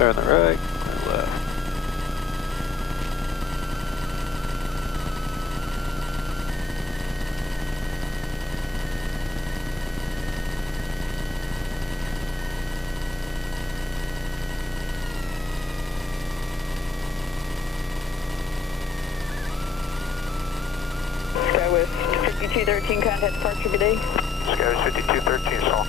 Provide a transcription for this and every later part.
Clear on the right, clear left. Skywest 5213, contact departure, good day. Skywest 5213, Saul.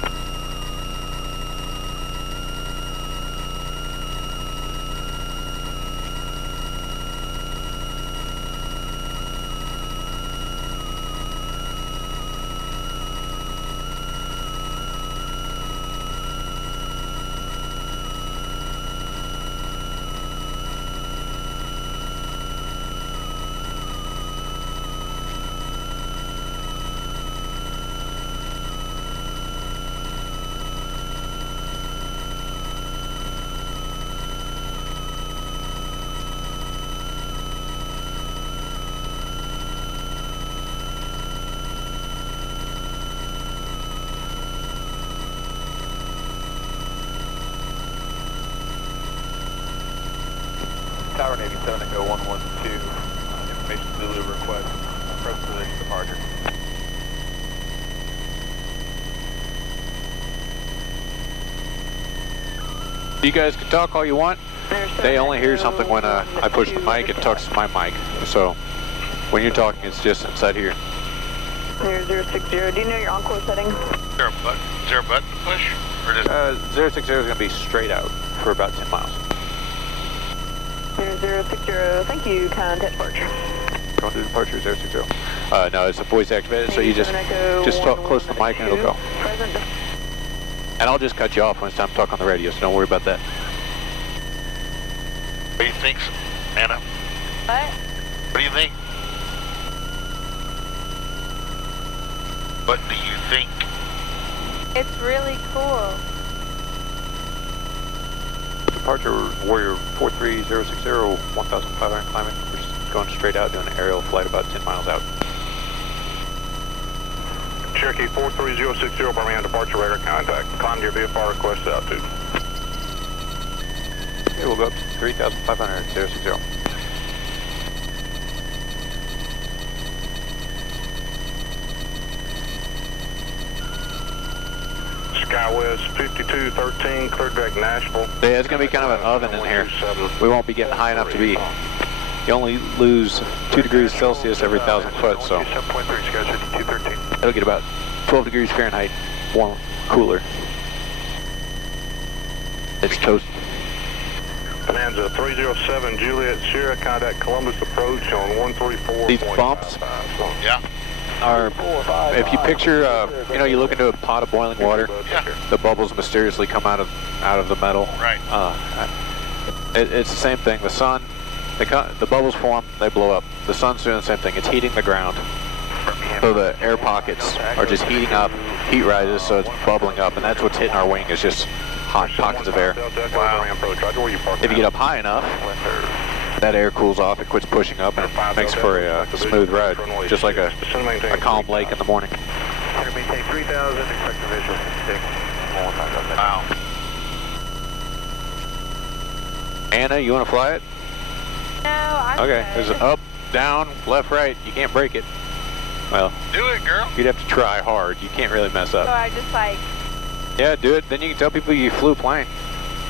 Tower Navy 7 Echo 112, information Zulu request, approach position departure. You guys can talk all you want. They only hear something when I push the mic, it talks to my mic. So when you're talking, it's just inside here. 0060, do you know your encore setting? Is there a button to push? Or just 060 is going to be straight out for about 10 miles. 0060, thank you, contact departure. Going to departure 060. No, it's a voice activated, so you just talk close to the mic and it'll go. And I'll just cut you off when it's time to talk on the radio, so don't worry about that. what do you think, Anna? What? What do you think? What do you think? It's really cool. Departure Warrior 43060, 1,500 climbing. We're just going straight out, doing an aerial flight about 10 miles out. Cherokee 43060, Birmingham departure radar contact. Climb your VFR request altitude. Okay, we'll go up to 3,500, 060. Skywest 5213, cleared back Nashville. Yeah, it's going to be kind of an oven in here. We won't be getting high enough to be. You only lose 2 degrees Celsius every 1,000 foot, so 7.3, Skywest 5213. it'll get about 12 degrees Fahrenheit warm, cooler. It's toast. Bonanza 307, Juliet Sierra, contact Columbus approach on 134. These bumps Yeah. are, if you picture, you look into a pot of boiling water, Yeah. the bubbles mysteriously come out of the metal. Right. It's the same thing. The sun, the bubbles form, they blow up. The sun's doing the same thing. It's heating the ground. So the air pockets are just heating up, heat rises, so it's bubbling up, and that's what's hitting our wing, is just hot pockets of air. Wow. If you get up high enough, that air cools off, it quits pushing up, and it makes for a smooth ride, just like a calm lake in the morning. Maintain 3,000, expect the visual. Wow. Anna, you want to fly it? No, I'm Okay, good. there's up, down, left, right. You can't break it. Well, Do it, girl. you'd have to try hard. You can't really mess So up. I just like, Yeah, do it. Then you can tell people you flew a plane.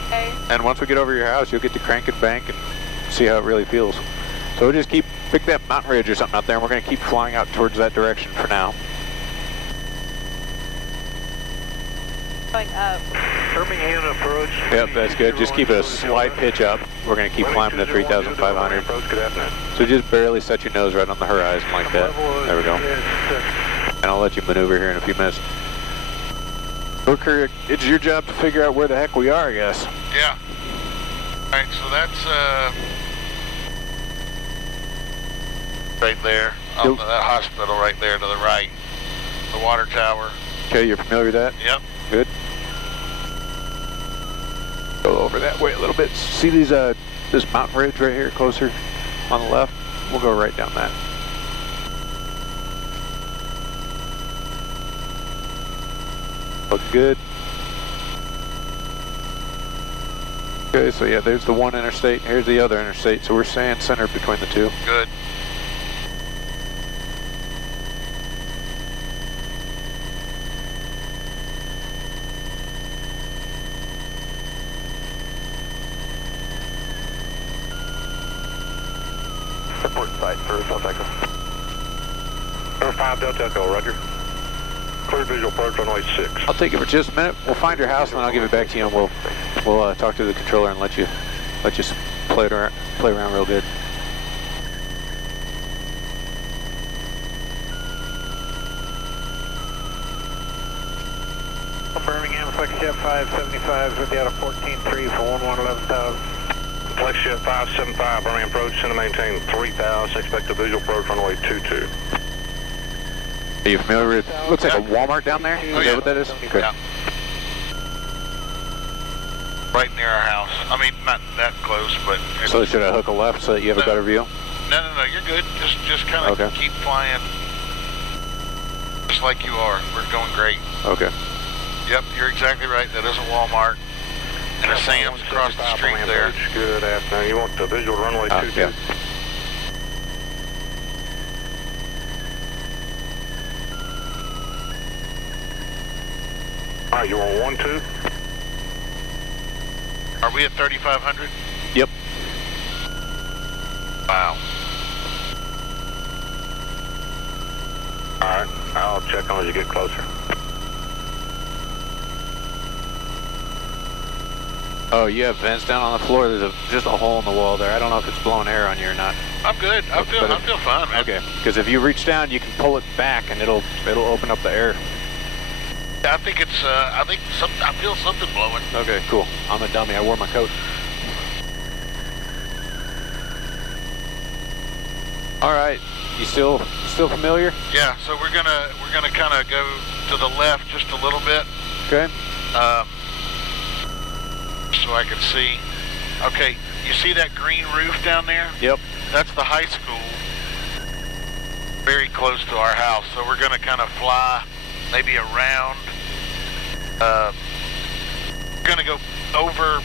okay. And once we get over your house, you'll get to crank and bank and see how it really feels. So we'll just pick that mountain ridge or something out there, and we're going to keep flying out towards that direction for now. Going up. Birmingham approach. Yep, that's good. Just keep a slight pitch up. We're going to keep climbing to 3,500. Approach, good afternoon. So just barely set your nose right on the horizon like that. There we go. And I'll let you maneuver here in a few minutes. Booker, it's your job to figure out where the heck we are, I guess. Yeah. All right, so that's right there, on that hospital right there to the right. The water tower. Okay, you're familiar with that? Yep. Good. Go over that way a little bit. See these this mountain ridge right here closer on the left? We'll go right down that. Looks good. Okay, so yeah, there's the one interstate, here's the other interstate, so we're staying centered between the two. Good. Support site for South Echo. Number 5 Delta Echo, roger. Clear visual approach runway 6. I'll take it for just a minute. We'll find your house and then I'll give it back to you and we'll talk to the controller and let you play around real good. Birmingham, Flexjet 575 with you out of 14.3 for 11,000. Flexjet 575, Birmingham approach, center maintain 3,000, expected visual approach runway 22. Are you familiar with, looks like a Walmart down there? Is that what that is? Okay. Yeah. Right near our house. I mean, not that close, but... So should I hook a left so that you have a better view? No, you're good. Just kind of Okay. keep flying. Just like you are. We're going great. Okay. Yep, you're exactly right. That is a Walmart. And a Sam's across the street there. Good afternoon. You want the visual runway 22? Yeah. All right, you want 1-2? Are we at 3,500? Yep. Wow. All right, I'll check on as you get closer. Oh, you have vents down on the floor. There's just a hole in the wall there. I don't know if it's blowing air on you or not. I'm good. I feel fine, man. Okay, because if you reach down, you can pull it back and it'll open up the air. I think it's, I feel something blowing. Okay, cool. I'm a dummy. I wore my coat. All right, you still familiar? Yeah. So we're gonna kind of go to the left just a little bit. Okay. So I can see. Okay, you see that green roof down there? Yep. That's the high school. Very close to our house. So we're gonna kind of fly maybe around. We're gonna go over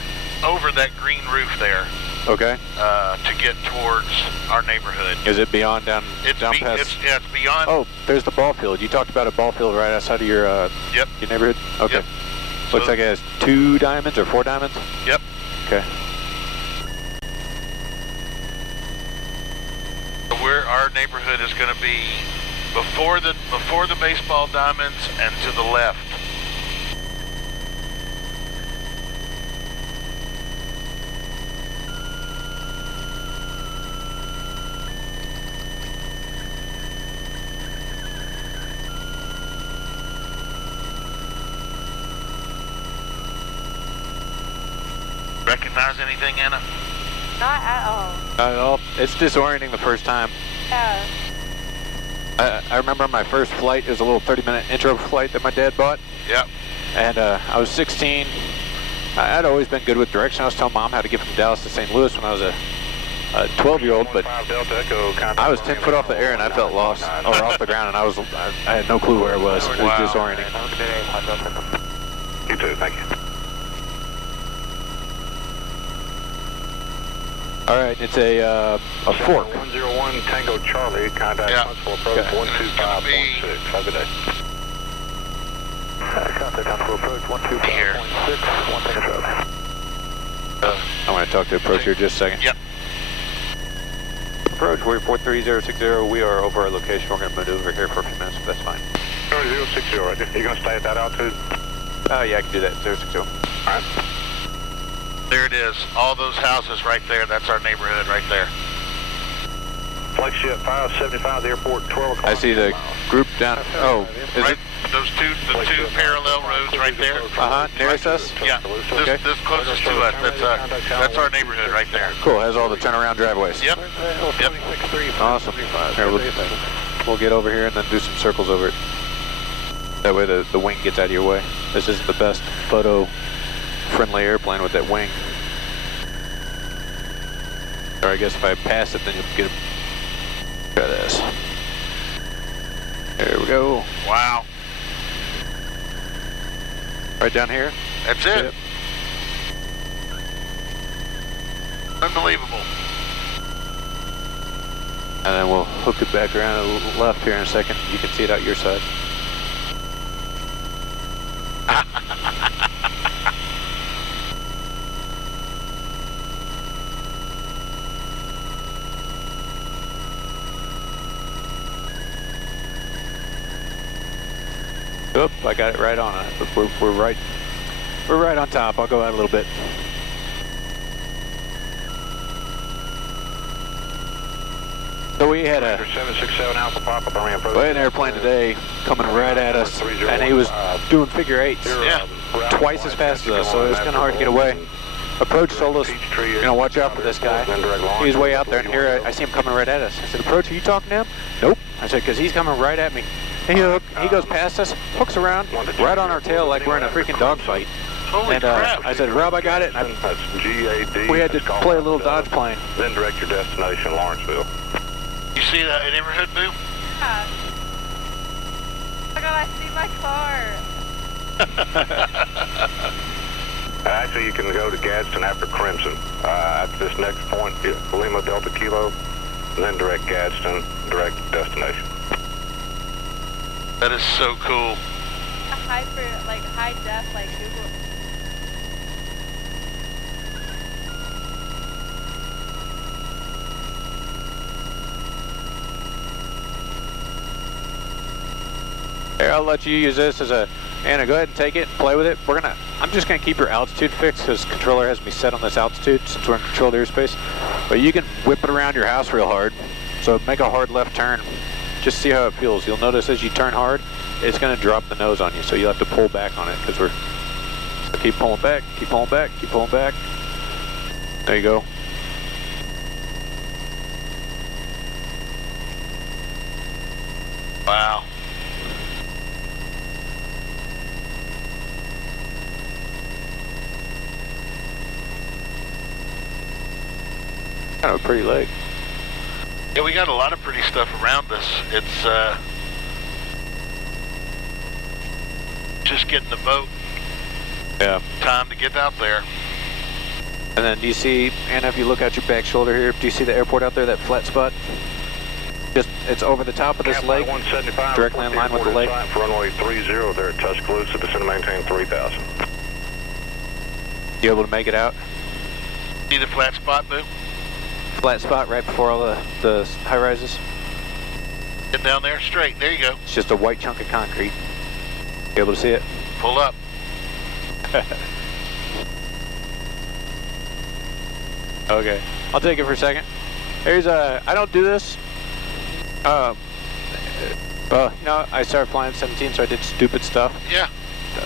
that green roof there. Okay. To get towards our neighborhood. Is it beyond down It's past? it's beyond. Oh, there's the ball field. You talked about a ball field right outside of your Yep. your neighborhood. Okay. Yep. Looks So- like it has 2 diamonds or 4 diamonds. Yep. Okay. So our neighborhood is going to be before the baseball diamonds and to the left. Recognize anything, Anna? Not at all. Not at all. It's disorienting the first time. Yeah. I remember my first flight. It was a little 30-minute intro flight that my dad bought. Yep. And I was 16. I'd always been good with direction. I was telling Mom how to get from Dallas to St. Louis when I was a 12-year-old, but I was 10 foot off the air and I felt lost, or off the ground, and I had no clue where I was. It was Wow. disorienting. You too, thank you. All right, it's a fork. 101 Tango Charlie, contact Yeah. principal approach Okay. 125.6. Have a good day. Contact principal approach Here. 125.6, 1 Tango Charlie. I want to talk to approach here just a second. Yep. Approach, we're 43060. We are over our location. We're going to maneuver here for a few minutes, if that's fine. 060, right? You going to stay at that altitude? Yeah, I can do that. 060. All right. There it is. All those houses right there. That's our neighborhood right there. Flexjet 575, the airport, 12 o'clock. I see the group down. Oh, is Right. it? The two parallel roads right there. Nearest us? Yeah. Okay. This closest to us. That's our neighborhood right there. Cool. Has all the turnaround driveways. Yep. Yep. Awesome. Here, we'll get over here and then do some circles over it. That way the wing gets out of your way. This isn't the best photo-friendly airplane with that wing. Or I guess if I pass it, then you'll get a... Try this. There we go. Wow. Right down here. That's it. Unbelievable. And then we'll hook it back around a little left here in a second. You can see it out your side. Oop, I got it right on it. We're right on top. I'll go out a little bit. So we had a 767 Alpha Papa Brand we had an airplane today coming right at us, and he was doing figure eights, twice as fast as us, so it was kind of hard to get away. Approach told us, you know, watch out for this guy. He was way out there, and here I see him coming right at us. I said, Approach, are you talking to him? Nope. I said, because he's coming right at me. And he goes past us, hooks around, right on our tail like we're in a freaking dogfight. Holy crap. I said, Rob, I got it. And That's GAD. we had to play a little dodge plane. Then direct your destination, Lawrenceville. You see that neighborhood, Boo? Yeah. Oh my god, I see my car. Actually, you can go to Gadsden after Crimson. At this next point, Lima Delta Kilo, and then direct Gadsden, direct destination. That is so cool. High def, like Google. Here, I'll let you use this as a, Anna, go ahead and take it and play with it. I'm just gonna keep your altitude fixed because the controller has me set on this altitude since we're in controlled airspace. But you can whip it around your house real hard. So make a hard left turn. Just see how it feels. You'll notice as you turn hard, it's gonna drop the nose on you. So you'll have to pull back on it because so keep pulling back, keep pulling back, keep pulling back. There you go. Wow. Kind of a pretty leg. Yeah, we got a lot of pretty stuff around us. It's just getting the boat. Yeah. Time to get out there. And then do you see, Anna, if you look out your back shoulder here, do you see the airport out there, that flat spot? It's over the top of this lake, directly in line with the lake. For runway 30 there at Tuscaloosa, descend and maintain 3,000. You able to make it out? See the flat spot, Boo? Flat spot right before all the high rises. Get down there, straight. There you go. It's just a white chunk of concrete. You able to see it? Pull up. Okay, I'll take it for a second. Here's I don't do this. Well, you know, I started flying 17, so I did stupid stuff. Yeah.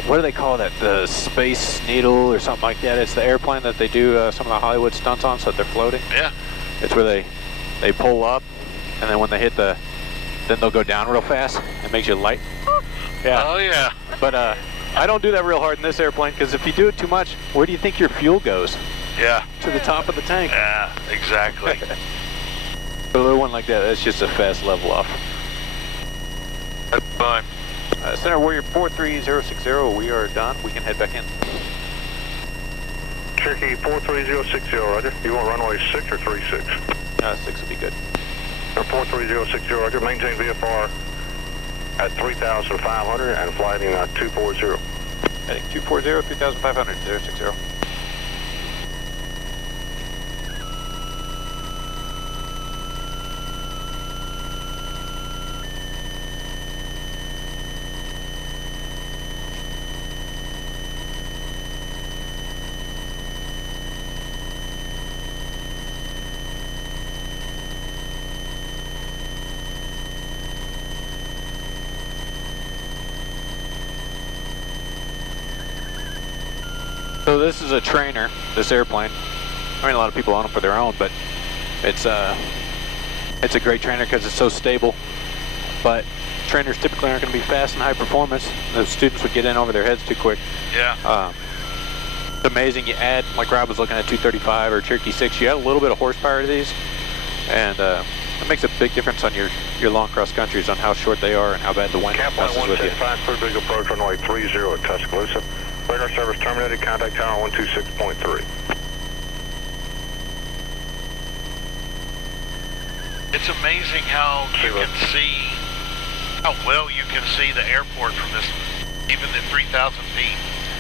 What do they call that? The Space Needle or something like that. It's the airplane that they do some of the Hollywood stunts on so that they're floating. Yeah. It's where they pull up, and then when they hit then they'll go down real fast. It makes you light. Yeah. Oh, yeah. But I don't do that real hard in this airplane because if you do it too much, where do you think your fuel goes? Yeah. To the top of the tank. Yeah, exactly. A little one like that, that's just a fast level off. That's fine. Center Warrior 43060, we are done. We can head back in. Cherokee 43060, roger. You want runway 6 or 36? 6 will be good. 43060, roger. Maintain VFR at 3,500 and flight in 240. Heading 240, 3,500, 060. So this is a trainer, this airplane. I mean, a lot of people own them for their own, but it's a great trainer because it's so stable. But trainers typically aren't going to be fast and high performance. The students would get in over their heads too quick. Yeah. It's amazing. You add, like Rob was looking at 235 or Cherokee 6, you add a little bit of horsepower to these, and it makes a big difference on your long cross countries on how short they are and how bad the wind messes with you. Cap 175, clear big approach runway 30 at Tuscaloosa. Radar service terminated. Contact tower 126.3. It's amazing how you can see, how well you can see the airport from this, even at 3,000 feet.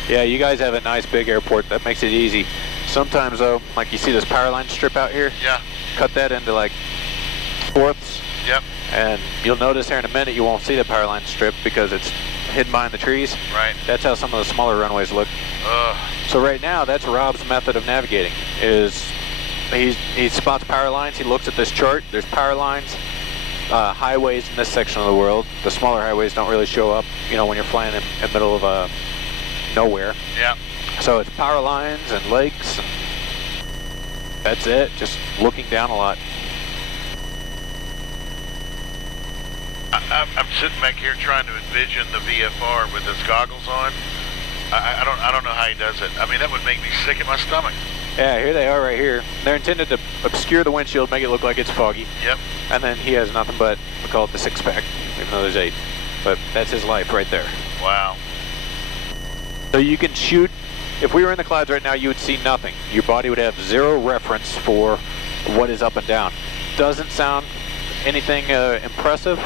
Yeah, you guys have a nice big airport. That makes it easy. Sometimes though, like you see this power line strip out here? Yeah. Cut that into like fourths. Yep. And you'll notice here in a minute you won't see the power line strip because it's hidden behind the trees. Right. That's how some of the smaller runways look. So right now, that's Rob's method of navigating, is he spots power lines, he looks at this chart, there's power lines, highways in this section of the world. The smaller highways don't really show up, you know, when you're flying in the middle of nowhere. Yeah. So it's power lines and lakes, and that's it, just looking down a lot. I'm sitting back here trying to envision the VFR with his goggles on. I don't know how he does it. I mean, that would make me sick in my stomach. Yeah, here they are right here. They're intended to obscure the windshield, make it look like it's foggy. Yep. And then he has nothing but, we call it the six-pack, even though there's 8. But that's his life right there. Wow. So you can shoot, if we were in the clouds right now, you would see nothing. Your body would have zero reference for what is up and down. Doesn't sound anything impressive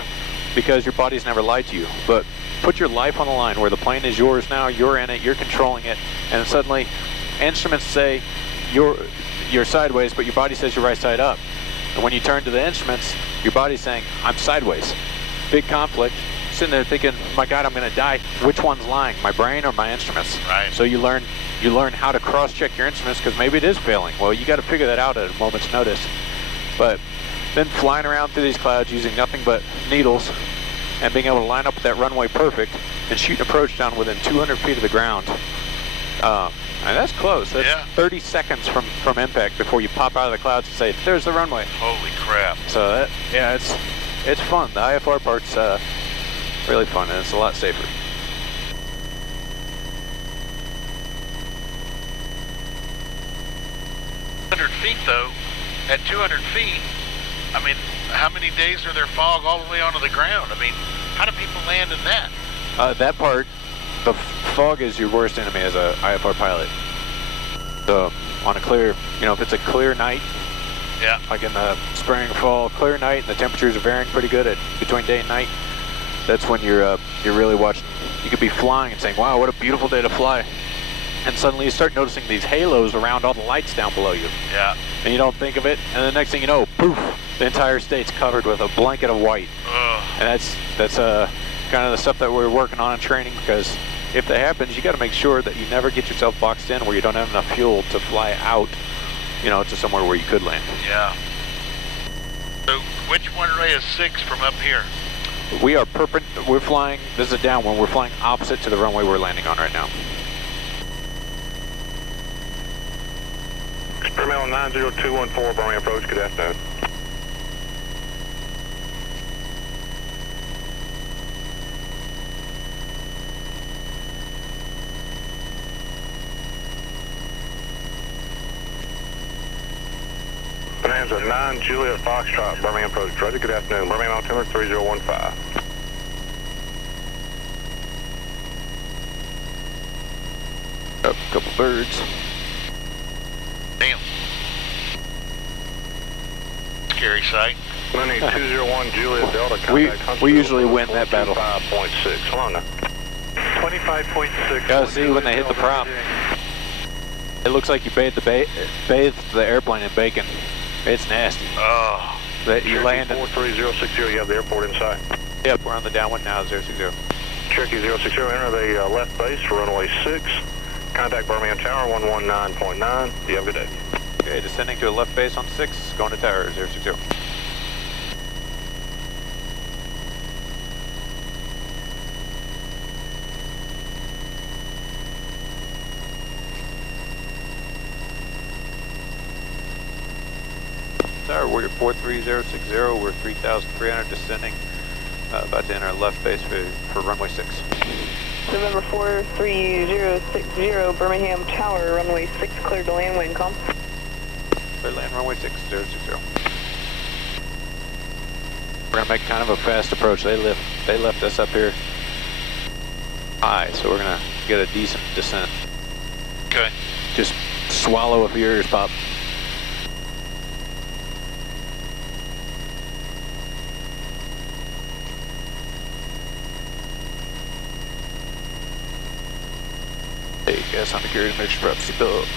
because your body's never lied to you. But put your life on the line where the plane is yours now, you're in it, you're controlling it, and suddenly instruments say you're sideways, but your body says you're right side up. And when you turn to the instruments, your body's saying, I'm sideways. Big conflict. Sitting there thinking, my God, I'm gonna die. Which one's lying, my brain or my instruments? Right. So you learn how to cross-check your instruments because maybe it is failing. Well, you gotta figure that out at a moment's notice. But then flying around through these clouds using nothing but needles and being able to line up with that runway perfect and shoot an approach down within 200 feet of the ground. And that's close. That's 30 seconds from impact before you pop out of the clouds and say, there's the runway. Holy crap. So that, yeah, it's fun. The IFR part's really fun, and it's a lot safer. Feet though, at 200 feet, I mean, how many days are there fog all the way onto the ground? I mean, how do people land in that? That part, the fog is your worst enemy as a IFR pilot. So on a clear, you know, if it's a clear night, yeah, like in the spring, fall, clear night, and the temperatures are varying pretty good between day and night, that's when you're really watching. You could be flying and saying, wow, what a beautiful day to fly. And suddenly you start noticing these halos around all the lights down below you. Yeah. And you don't think of it, and the next thing you know, poof, the entire state's covered with a blanket of white. And that's kind of the stuff that we're working on in training, because if that happens, you got to make sure that you never get yourself boxed in where you don't have enough fuel to fly out, you know, to somewhere where you could land. Yeah. So which runway is 6 from up here? We are we're flying, this is a downwind, we're flying opposite to the runway we're landing on right now. Experimental 90214, Birmingham approach, good afternoon. Bonanza 9 Juliet Foxtrot, Birmingham approach, Roger, good afternoon. Birmingham altimeter 3015. A couple birds. Damn. Scary sight. Mooney 201 Juliet Delta, contact we usually win that battle. 25.6, hold on now. 25.6. Gotta see when they hit the prop. It looks like you bathed the airplane in bacon. It's nasty. Oh. That you landed. 43060, you have the airport in sight. Yep, we're on the downwind now, 060. Cherokee 060, enter the left base for runway 6. Contact Birmingham Tower 119.9. You have a good day. Okay, descending to a left base on 6, going to tower 060. Tower, we're at 43060, we're 3,300 descending, about to enter left base for runway 6. November 43060, Birmingham Tower, runway 6, cleared to land, wind calm. Clear land, runway 6, 060. We're gonna make kind of a fast approach. They left us up here high, so we're gonna get a decent descent. Okay. Just swallow a few ears pop. Hey, gas on the gear to make sure up seat belt.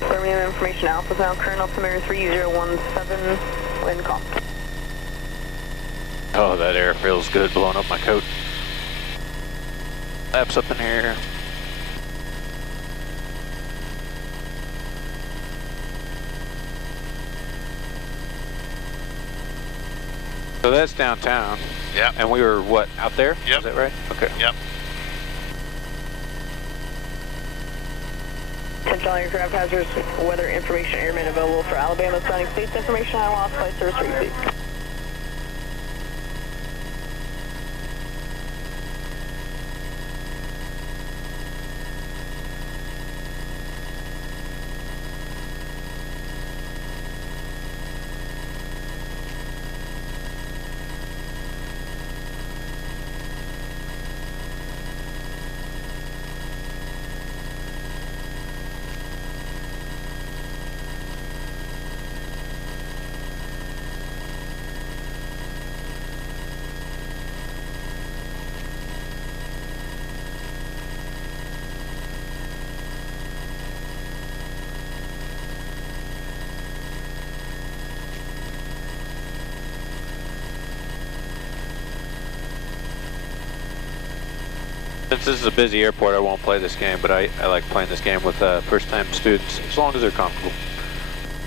Birmingham information Alpha Sound, current altimeter 3017, wind calm. Oh, that air feels good blowing up my coat. Laps up in here. So that's downtown. Yep. And we were, what, out there? Yep. Is that right? Okay. Yep. Attention all aircraft hazards, weather information airmen available for Alabama surrounding states information, I lost flight service received. Since this is a busy airport, I won't play this game, but I like playing this game with first-time students, as long as they're comfortable.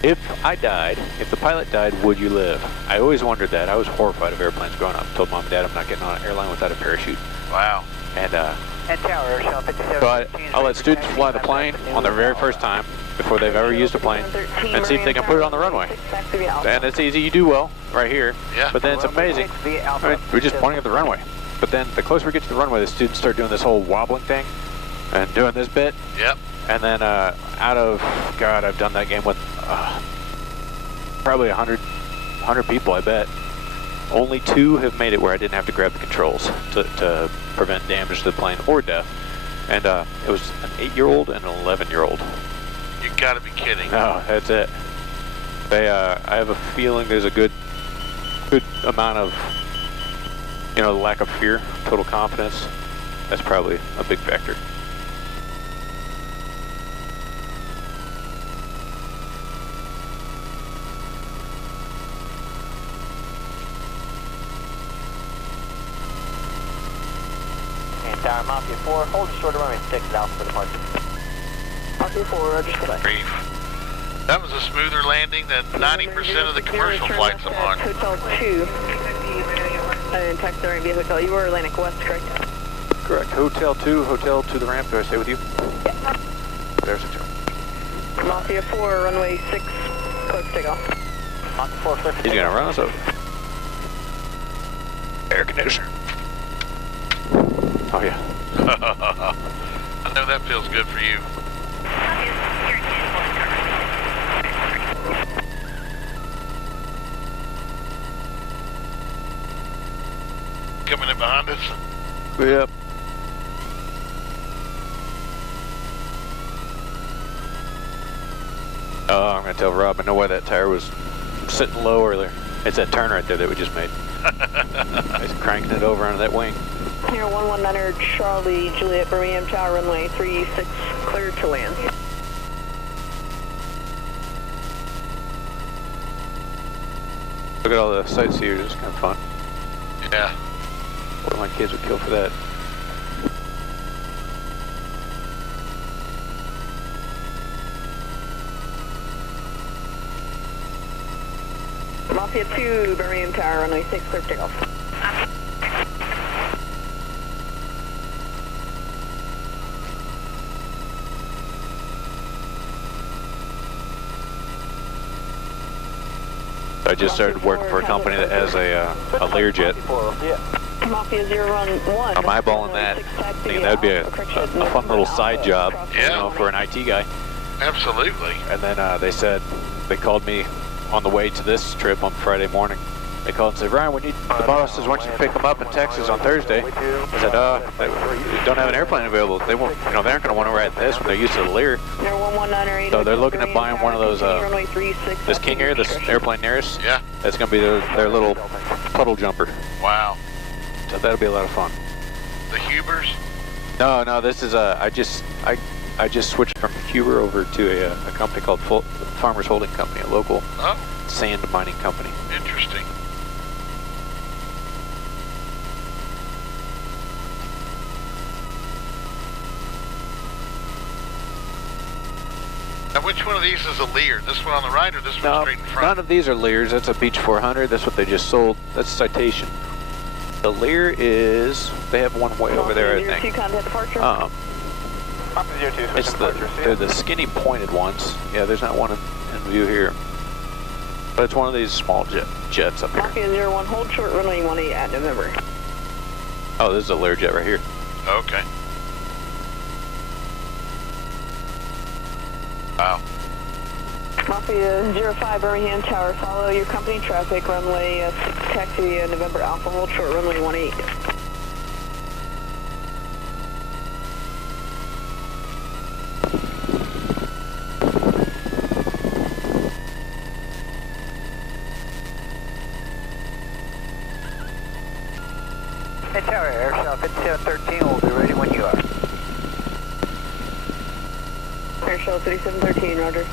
If I died, if the pilot died, would you live? I always wondered that. I was horrified of airplanes growing up. Told mom and dad I'm not getting on an airline without a parachute. Wow. And tower, so I'll let students fly the plane on their very first time, before they've ever used a plane, and see if they can put it on the runway. And it's easy, you do well, right here. Yeah. But then it's amazing. I mean, we're just pointing at the runway. But then the closer we get to the runway, the students start doing this whole wobbling thing and doing this bit. Yep. And then out of, God, I've done that game with probably 100 people, I bet. Only 2 have made it where I didn't have to grab the controls to prevent damage to the plane or death. And it was an 8-year-old and an 11-year-old. You gotta be kidding. No, that's it. They, I have a feeling there's a good amount of, you know, lack of fear, total confidence. That's probably a big factor. And Tower Mafia 4, hold short of runway 6 out for departure. Mafia 4, roger, goodbye. Grief. That was a smoother landing than 90% of the commercial flights I'm on. Hotel 2. And taxi the right vehicle. You were Atlantic West, correct? Correct. Hotel to the ramp. Do I stay with you? Yeah. There's a 2. Mafia 4, runway 6, close takeoff. Mafia 4, clear for He's gonna run us over. Air conditioner. Oh yeah. I know that feels good for you. Coming in behind us. Yep. Oh, I'm gonna tell Rob. I know why that tire was sitting low earlier. It's that turn right there that we just made. He's cranking it over onto that wing. Here, 119er Charlie Juliet Birmingham Tower, runway 36, clear to land. Look at all the sightseers. It's kind of fun. Yeah. What my kids would kill for that. Mafia 2, Birmingham Tower, runway 6, clear takeoff. I just started working for a company that has a Learjet. Mafia 011. I'm eyeballing that. Thinking that'd be a fun little side job, you know, for an IT guy. Absolutely. And then they said, they called me on the way to this trip on Friday morning, They called and said, Ryan, we need, the boss says, why don't you pick them up in Texas on Thursday? I said, they don't have an airplane available. They won't, you know, they aren't going to want to ride this when they're used to the Lear. So they're looking at buying one of those, this King Air, this airplane nearest. Yeah. That's going to be their little puddle jumper. Wow. So that'll be a lot of fun. The Hubers? No, this is I just switched from Huber over to a company called Farmers Holding Company, a local sand mining company. Interesting. Now, which one of these is a Lear? This one on the right or this one straight in front? None of these are Lears. That's a Beech 400. That's what they just sold. That's Citation. The Lear is, they have one way over there, I think. They're the skinny pointed ones. Yeah, there's not one in view here. But it's one of these small jets up here. Mafia 01, hold short runway 18 at November. Oh, this is a Lear jet right here. Okay. Wow. Mafia 05, Birmingham Tower, follow your company traffic, runway 6 taxi, November Alpha, hold short runway 18. Hey Tower, Airshot 5713 will be ready when you are. Airshot 3713, roger.